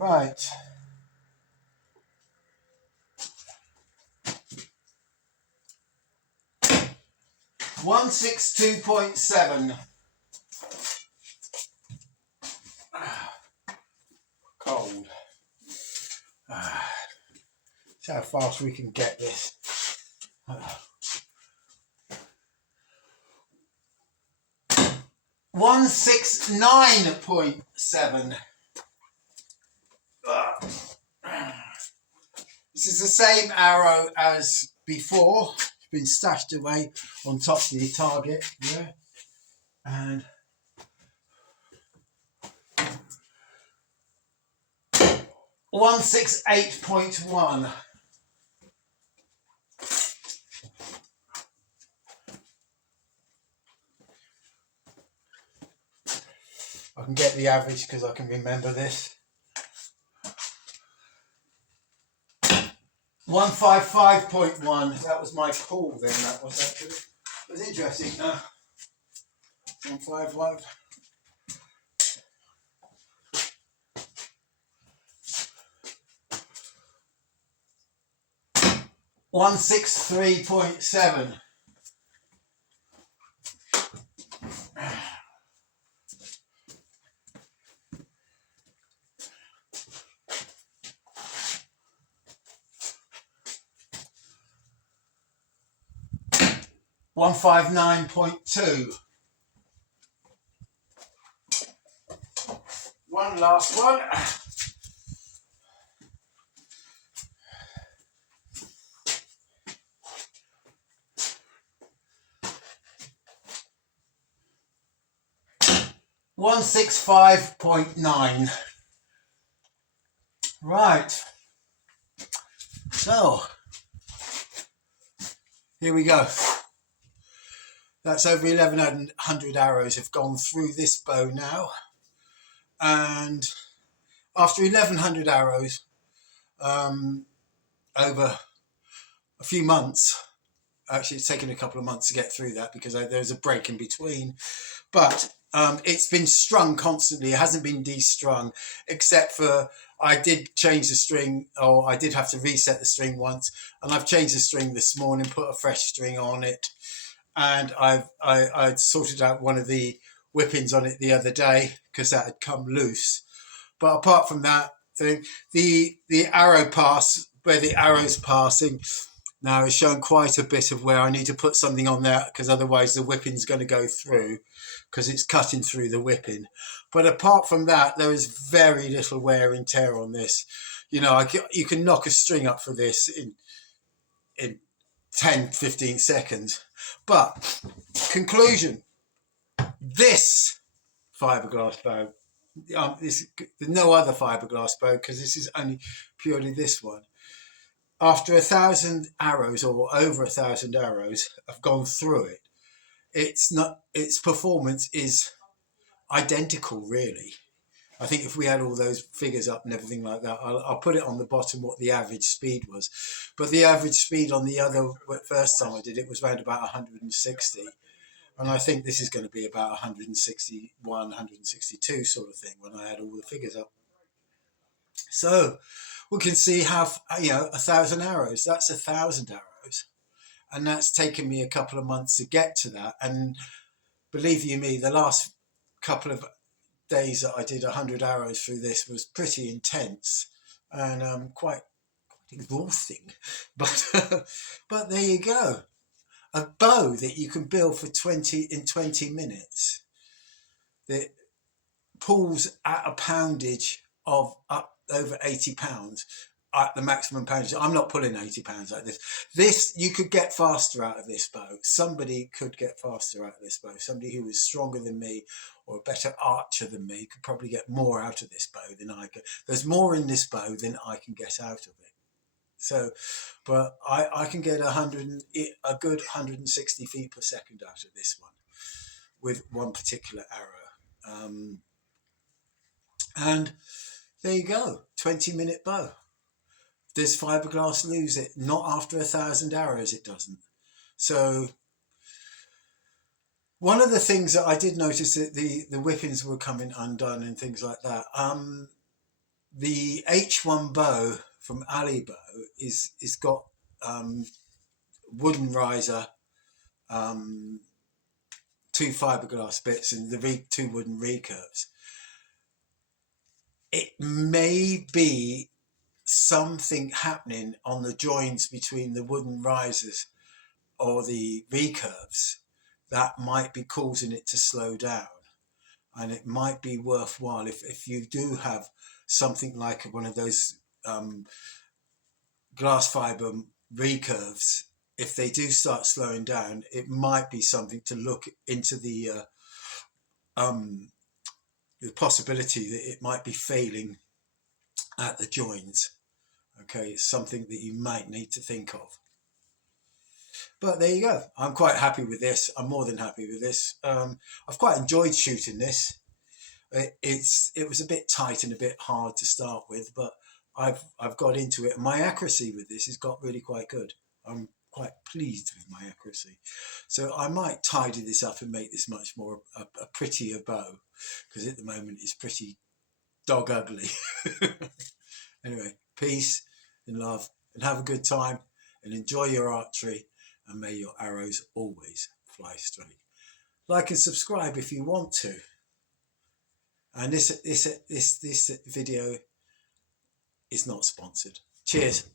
Right. $162.7. Cold. See how fast we can get this. 169.7. This is the same arrow as before. It's been stashed away on top of the target. Yeah. And 168.1. I can get the average because I can remember this. 155.1. That was my call then. That was actually. It was interesting. 155. 163.7. $159.2. One last one. $165.9. Right. So here we go. That's over 1,100 arrows have gone through this bow now. And after 1,100 arrows, over a few months, actually it's taken a couple of months to get through that because there's a break in between, but it's been strung constantly. It hasn't been destrung, except for I did change the string, or I did have to reset the string once, and I've changed the string this morning, put a fresh string on it, and I sorted out one of the whippings on it the other day because that had come loose. But apart from that, the arrow pass, where the arrow's passing now, is showing quite a bit of where I need to put something on there, because otherwise the whipping's going to go through, because it's cutting through the whipping. But apart from that, there is very little wear and tear on this. You know, you can knock a string up for this in 10-15 seconds. But conclusion, this fiberglass bow, there's no other fiberglass bow, because this is only purely this one. After 1,000 arrows, or over 1,000 arrows, have gone through it, its performance is identical, really. I think if we had all those figures up and everything like that, I'll put it on the bottom what the average speed was. But the average speed on the first time I did it was around about 160. And I think this is going to be about 161, 162 sort of thing when I add all the figures up. So we can see how, 1,000 arrows, that's 1,000 arrows. And that's taken me a couple of months to get to that. And believe you me, the last couple of days that I did 100 arrows through this was pretty intense and quite exhausting. But there you go. A bow that you can build for 20 minutes that pulls at a poundage of up over 80 pounds at the maximum poundage. I'm not pulling 80 pounds like this. This, you could get faster out of this bow. Somebody could get faster out of this bow. Somebody who is stronger than me or a better archer than me could probably get more out of this bow than I could. There's more in this bow than I can get out of it. So, but I can get a good 160 feet per second out of this one with one particular arrow. And there you go, 20-minute bow. Does fiberglass lose it? Not after 1,000 arrows, it doesn't. So one of the things that I did notice that the whippings were coming undone and things like that. the H1 bow from Ali Bow is got wooden riser, two fiberglass bits, and the two wooden recurves. It may be something happening on the joins between the wooden risers or the recurves that might be causing it to slow down. And it might be worthwhile if you do have something like one of those glass fiber recurves, if they do start slowing down, it might be something to look into the possibility that it might be failing at the joins. Okay, it's something that you might need to think of. But there you go. I'm quite happy with this. I'm more than happy with this. I've quite enjoyed shooting this. It was a bit tight and a bit hard to start with, but I've got into it. My accuracy with this has got really quite good. I'm quite pleased with my accuracy. So I might tidy this up and make this much more a prettier bow, because at the moment it's pretty dog ugly. Anyway, peace and love, and have a good time, and enjoy your archery, and may your arrows always fly straight. Like and subscribe if you want to. And this video is not sponsored. Cheers.